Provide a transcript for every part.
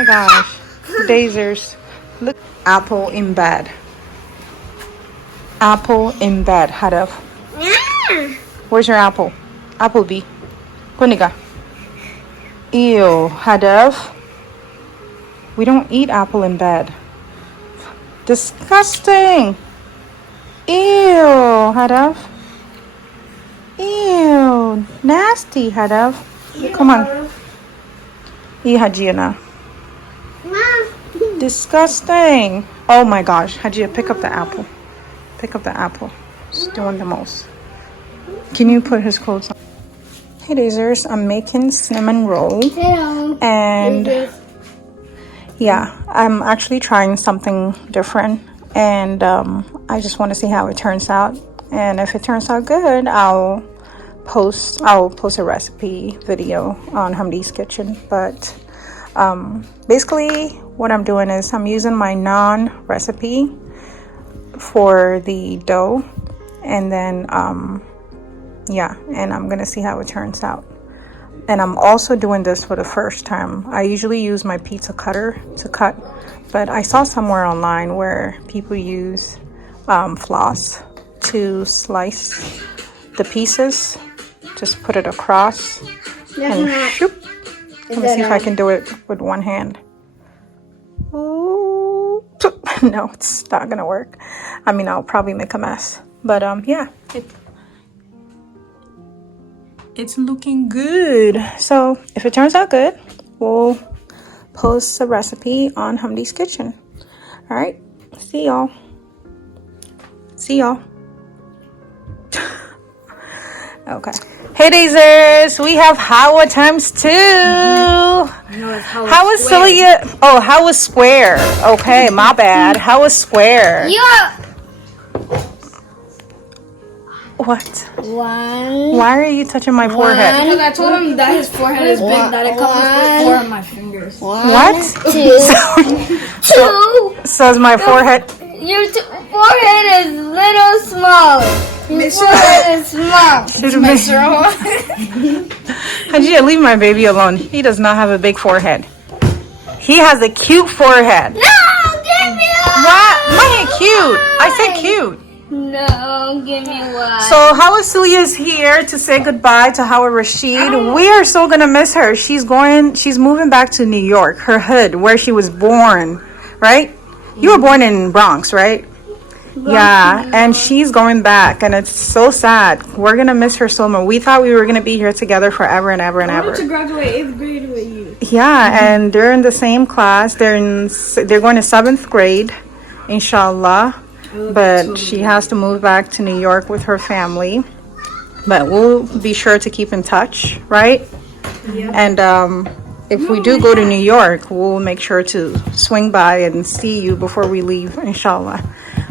my gosh. Dazers. Look. Apple in bed. Apple in bed. Hadaf. Where's your apple? Apple B. Kunika. Ew. Hadaf. We don't eat apple in bed. Disgusting. Ew. Hadaf. Ew. Nasty, Hadaf. Come on. Eat Hajia now. Disgusting. Oh my gosh. Hajia, pick up the apple. Pick up the apple. It's doing the most. Can you put his clothes on? Hey Dazers, I'm making cinnamon roll. Hello. And yeah, I'm actually trying something different. And I just want to see how it turns out. And if it turns out good, I'll post a recipe video on Hamdi's Kitchen. But basically what I'm doing is I'm using my naan recipe for the dough, and then yeah, and I'm gonna see how it turns out. And I'm also doing this for the first time. I usually use my pizza cutter to cut, but I saw somewhere online where people use floss to slice the pieces. Just put it across and shoop. Let me see if I can do it with one hand. Ooh. No, it's not gonna work. I mean, I'll probably make a mess. But yeah, it's looking good. So if it turns out good, we'll post a recipe on Hamdi's Kitchen. All right, see y'all. See y'all. Okay. Hey Dazers, we have Hawa times 2. How was Celia? Oh, how was square? Okay, my bad. How was square? Yeah. What? One. Why are you touching my forehead? Because I told him that his forehead is big, that it covers the 4 of my fingers. What? 2. So is my forehead? Your forehead is little small. Your forehead is small. Hajia, leave my baby alone. He does not have a big forehead. He has a cute forehead. No, give me one. What? Mine ain't cute. I said cute. No, give me one. So Hawa Celia is here to say goodbye to Hawa Rashid. We are so gonna miss her. She's moving back to New York, her hood, where she was born, right? You were born in Bronx, right? Yeah, and she's going back, and it's so sad. We're gonna miss her so much. We thought we were gonna be here together forever and ever and ever. I wanted to graduate 8th grade with you. Yeah, and they're in the same class. They're going to 7th grade, inshallah. But she has to move back to New York with her family. But we'll be sure to keep in touch, right? Yeah. And if we do go to New York, we'll make sure to swing by and see you before we leave, inshallah.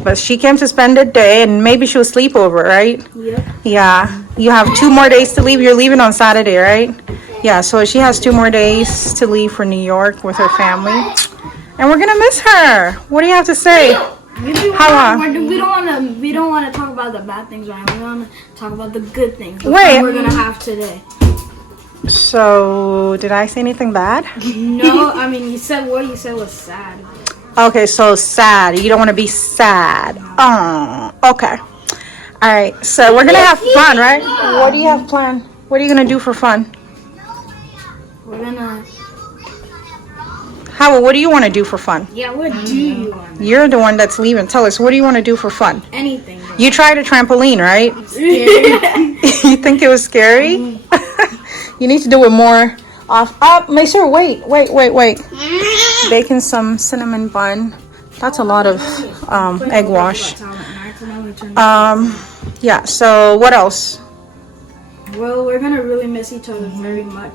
But she came to spend the day, and maybe she'll sleep over, right? Yeah. Yeah. You have 2 more days to leave. You're leaving on Saturday, right? Yeah, so she has 2 more days to leave for New York with her family. And we're going to miss her. What do you have to say? Hawa? We don't want to talk about the bad things right now. We want to talk about the good things. Wait. We're going to have today. So, did I say anything bad? No, I mean, what you said was sad. Okay, so sad. You don't want to be sad. Oh, okay. All right, so we're going to have fun, right? What do you have planned? What are you going to do for fun? We're going to... Hawa, what do you want to do for fun? Yeah, what do you want? You're the one that's leaving. Tell us, what do you want to do for fun? Anything. You tried a trampoline, right? You think it was scary? You need to do it more off. Oh, make sure. Wait. Baking some cinnamon bun. That's a lot of egg wash. Yeah. So what else? Well, we're gonna really miss each other very much.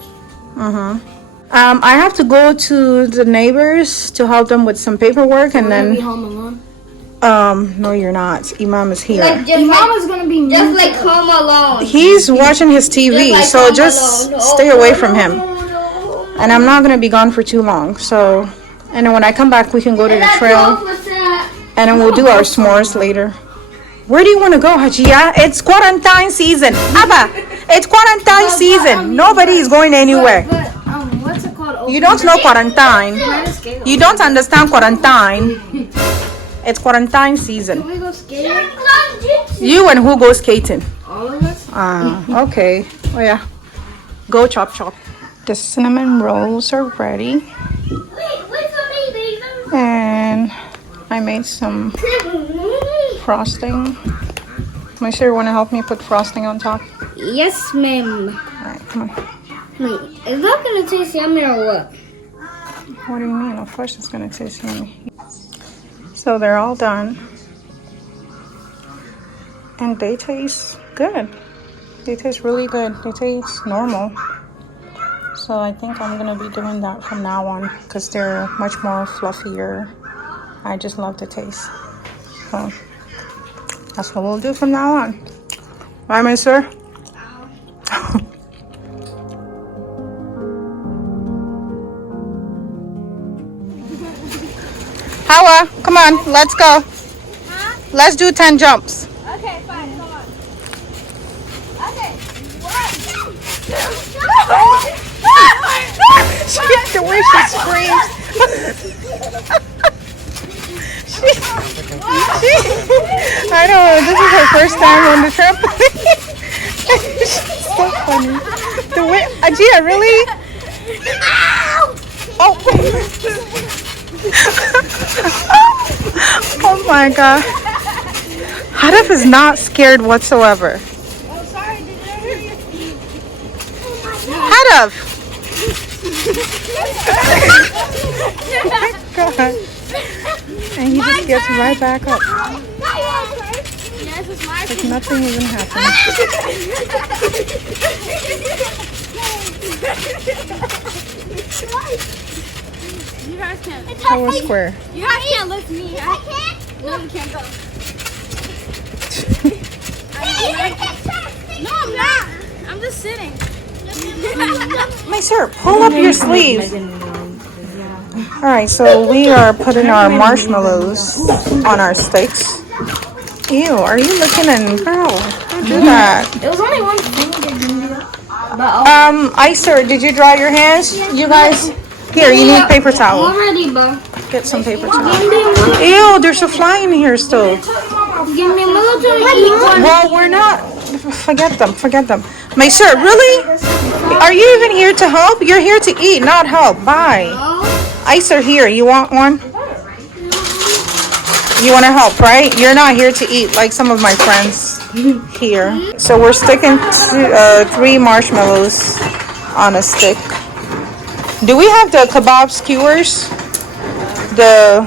I have to go to the neighbors to help them with some paperwork, and then Be home alone. no, you're not. Imam is here. Mom is gonna be just like Home Alone. He's watching his TV, like so Home just Alone. stay away from him. And I'm not gonna be gone for too long. So, and then when I come back, we can go to the trail, and then we'll do our s'mores later. Where do you want to go, Hajia? It's quarantine season. Abba, it's quarantine season. Nobody is going anywhere. But what's it called? You don't know quarantine. You don't understand quarantine. It's quarantine season. Can we go skating? You and who go skating? All of us? Okay. Oh yeah. Go chop chop. The cinnamon rolls are ready. Wait for me, baby. And I made some frosting. My sister wanna help me put frosting on top? Yes, ma'am. Alright, come on. Wait, is that gonna taste yummy or what? What do you mean? Of course it's gonna taste yummy. So they're all done. And they taste good. They taste really good. They taste normal. So I think I'm gonna be doing that from now on because they're much more fluffier. I just love the taste. So that's what we'll do from now on. Bye, my sir. Hawa, come on, let's go. Let's do 10 jumps. Okay, fine, come on. Okay. The way she screams. I know, this is her first time on the trampoline. She's so funny. The way, Hajia, really? Oh. Oh my god. Hadaf is not scared whatsoever. Oh, sorry, did I hear you? Hadaf! God. And he just gets right back up. Yes, it's my Like nothing even happened. You guys can't. Hawa square. You guys can't lift me. I can't. No, you can't go. No, I'm not. I'm just sitting. My sir, pull up your sleeves. Alright, so we are putting our marshmallows on our sticks. Ew, are you looking in? Girl, don't do that. It was only one thing that didn't do that. Icer, did you dry your hands? You guys? Here, you need paper towel. Already, bro. Get some paper towel. Ew, there's a fly in here still. Give me a military one. Well, we're not. Forget them, forget them. My sir, really? Are you even here to help? You're here to eat, not help. Bye. Icer, here, you want one? You want to help, right? You're not here to eat like some of my friends here. So we're sticking to 3 marshmallows on a stick. Do we have the kebab skewers? The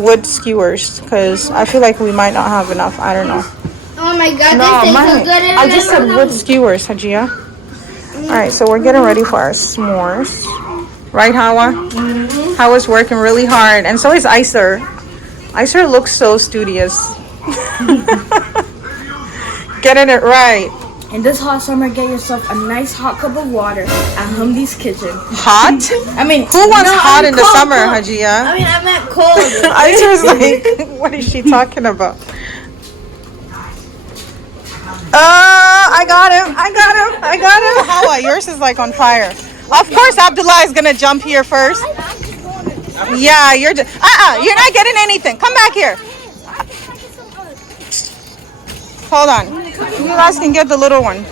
wood skewers, because I feel like we might not have enough. I don't know. Oh my god, No, this tastes so good. I just said wood skewers, Hajia. Alright, so we're getting ready for our s'mores. Right, Hawa? Hawa's working really hard, and so is Icer. Icer looks so studious. Getting it right. In this hot summer, get yourself a nice hot cup of water at Hamdi's kitchen. Hot? I mean, Who wants hot in the cold, summer, cold. Hajia? I mean, I meant cold. Icer's like, what is she talking about? I got him. Hawa, yours is like on fire. Of course, Abdullah is gonna jump here first. Yeah, you're you're not getting anything. Come back here. Hold on. You guys can get the little one.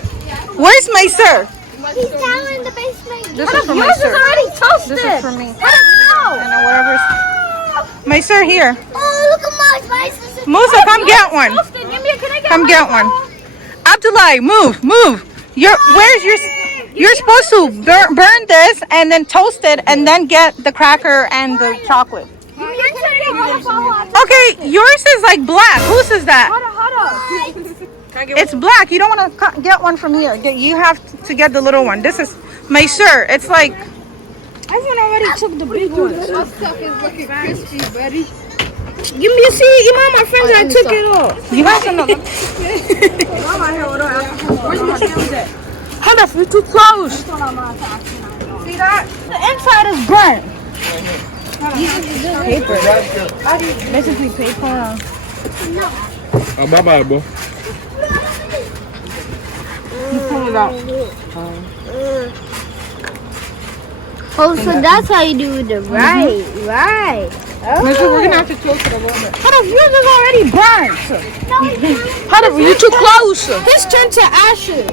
Where's my sir? He's down in the basement. This is for my Yours is sir. already toasted. This is for me. I don't know. And then whatever's. My sir, here. Oh, look at my spices. Musa, come get one. Toasted. Give me a, can I get Come get one. Abdullah, move. You're supposed to burn this and then toast it and then get the cracker and the chocolate. Okay, yours is like black. Whose is that? It's black. You don't want to get one from here. You have to get the little one. This is my sure. It's like. Everyone already took the big one. My stuff is looking crispy, buddy. Give me a seat. You know my friends, I took it off. You guys are not. Where's my shoes at? Hadaf, you're too close. See that? The inside is burnt. Paper. Basically paper. Bye-bye, bro. You pull it out. Oh, so that's how you do it. Right. Oh. We're gonna have to toast it a little bit. How the yours is already burnt? How the you too close? This turned to ashes.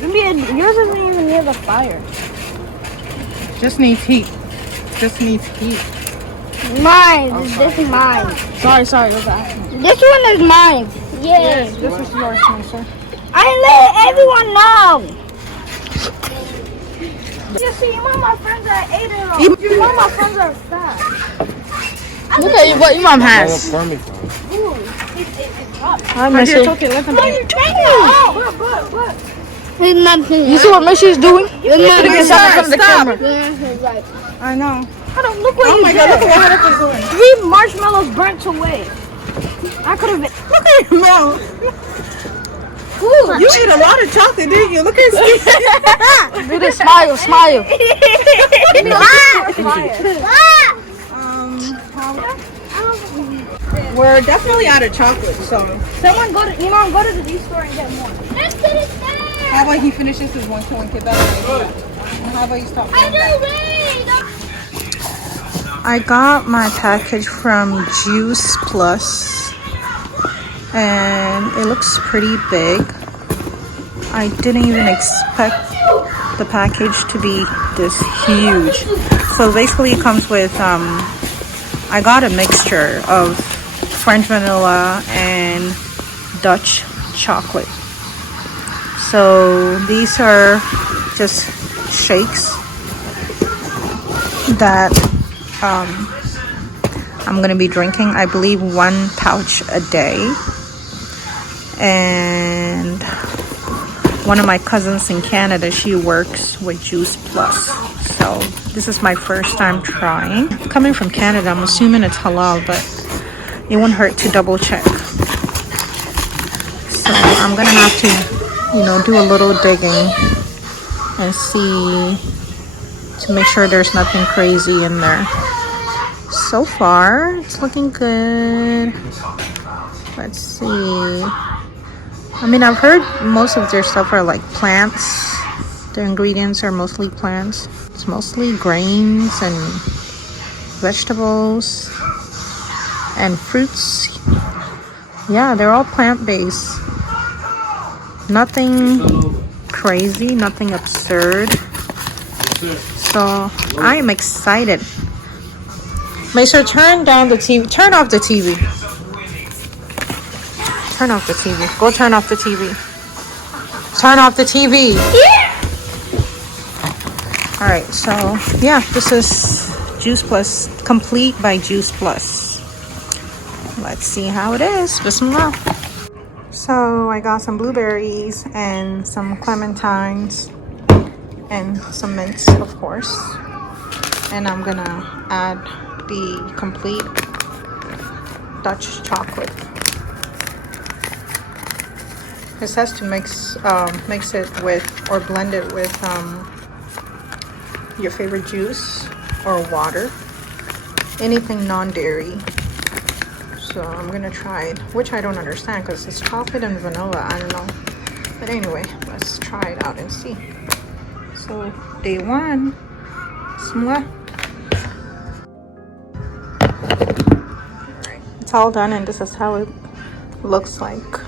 Yours isn't even near the fire. Just needs heat. Mine. This is mine. Sorry, what's that? This one is mine. Yeah. This is yours, sir. I let everyone know. You see, one of my friends are 8 and all. One of my friends are fat. Look at what your mom has. Hi, Missy. Okay, let them eat. What? He's nothing. You see what Missy's doing? Stop. The camera. I know. Look what you did. Look what Hannah's doing. 3 marshmallows burnt away. I could have been. Look at your mouth. You ate a lot of chocolate, didn't you? Look at his teeth. Do this. Smile. We're definitely out of chocolate, so. Someone go to the D store and get more. Let's get it there. How about he finishes his one to one kid? That's what how about you stop? I got my package from Juice Plus, and it looks pretty big. I didn't even expect the package to be this huge. So basically it comes with, I got a mixture of French vanilla and Dutch chocolate. So these are just shakes that I'm gonna be drinking, I believe 1 pouch a day. And one of my cousins in Canada, she works with Juice Plus. So this is my first time trying. Coming from Canada, I'm assuming it's halal, but it won't hurt to double check. So I'm gonna have to, do a little digging and see to make sure there's nothing crazy in there. So far, it's looking good. Let's see. I mean, I've heard most of their stuff are like plants. Their ingredients are mostly plants. It's mostly grains and vegetables and fruits. Yeah, they're all plant-based. Nothing crazy, nothing absurd. So I am excited. Maester, turn down the TV. Turn off the TV. Turn off the TV. Go turn off the TV. Turn off the TV. Alright, so yeah, this is Juice Plus, complete by Juice Plus. Let's see how it is. Bismillah. So I got some blueberries and some clementines and some mints, of course. And I'm gonna add the complete Dutch chocolate. It says to mix it with or blend it with your favorite juice or water, anything non-dairy. So I'm gonna try it, which I don't understand because it's chocolate and vanilla. I don't know, but anyway, let's try it out and see. So day 1, Bismillah. It's all done, and this is how it looks like.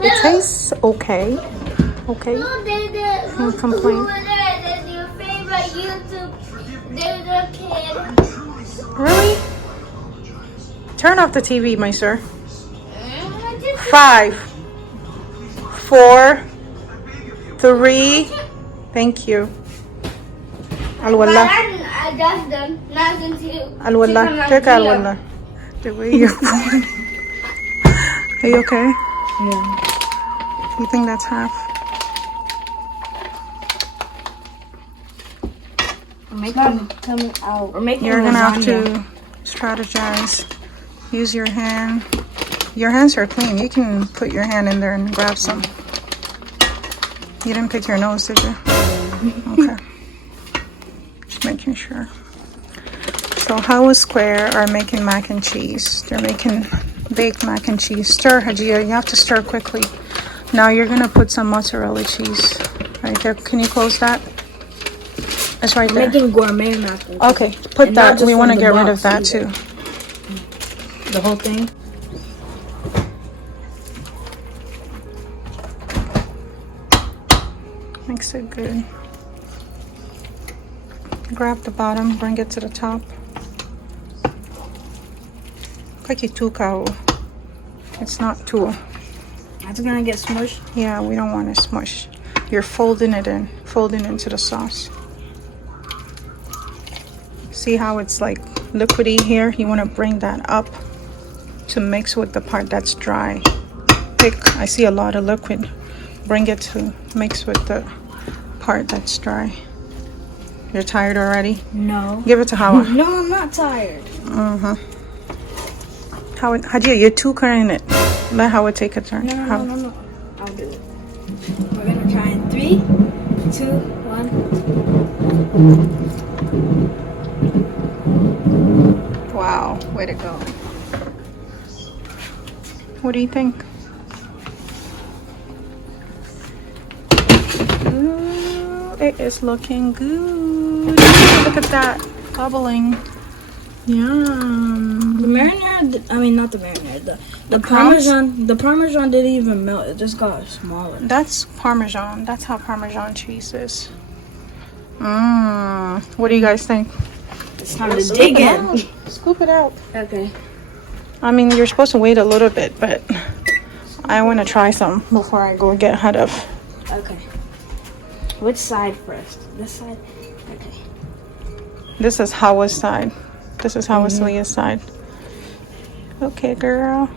It tastes okay. Okay. Can't complain. Really? Turn off the TV, my sir. 5, 4, 3. Thank you. Al-Wallah. Al-Wallah. Take Al-Wallah. The way you're going. Are you okay? Yeah. You think that's half? We're coming out. We're making You're gonna have to strategize. Use your hand. Your hands are clean. You can put your hand in there and grab some. You didn't pick your nose, did you? Okay. Just making sure. So Hawa Square are making mac and cheese. They're making baked mac and cheese. Stir, Hajia. You have to stir quickly. Now you're gonna put some mozzarella cheese right there. Can you close that? It's right I'm there. making gourmet mac and cheese. Okay, put And not that. just We want to from the get rid of box that either. too. The whole thing. Mix it good. Grab the bottom, bring it to the top. Kaki tukao. It's not too. That's gonna get smushed. Yeah, we don't want to smush. You're folding it in, folding into the sauce. See how it's like liquidy here? You want to bring that up to mix with the part that's dry. I see a lot of liquid. Bring it to mix with the part that's dry. You're tired already? No. Give it to Hawa. No, I'm not tired. Hajia, you're too current in it. Let Hawa take a turn. No. I'll do it. We're gonna try in 3, 2, 1. Wow, way to go. What do you think? Ooh, it is looking good. Look at that, bubbling. Yum. The marinara, I mean not the marinara, the crumbs? parmesan, the parmesan didn't even melt. It just got smaller. That's Parmesan. That's how Parmesan cheese is. What do you guys think? It's time to dig in. Scoop it out. Okay. I mean, you're supposed to wait a little bit, but I want to try some before I go get ahead of. Okay. Which side first? This side? Okay. This is Hawa's side. This is Hawa's Leah's side. Okay, girl.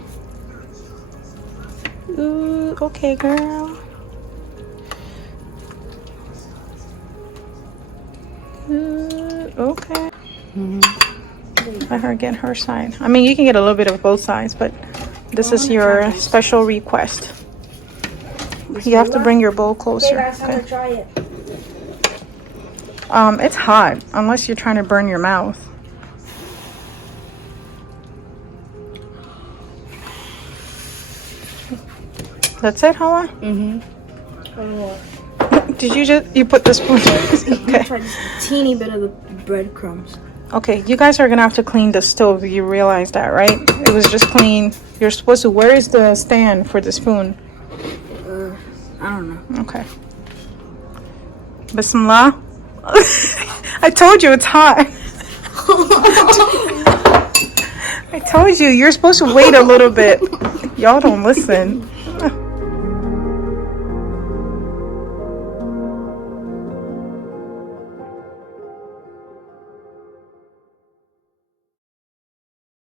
Ooh, okay, girl. Ooh, okay. Let her get her side. I mean, you can get a little bit of both sides, but this is your special request. You have to bring your bowl closer. Okay. Try it. It's hot, unless you're trying to burn your mouth. That's it, Hawa? Did you put the spoon? Okay. Try just a teeny bit of the breadcrumbs. Okay, you guys are gonna have to clean the stove. You realize that, right? It was just clean. You're supposed to. Where is the stand for the spoon? I don't know. Okay. Bismillah. I told you it's hot. I told you you're supposed to wait a little bit. Y'all don't listen.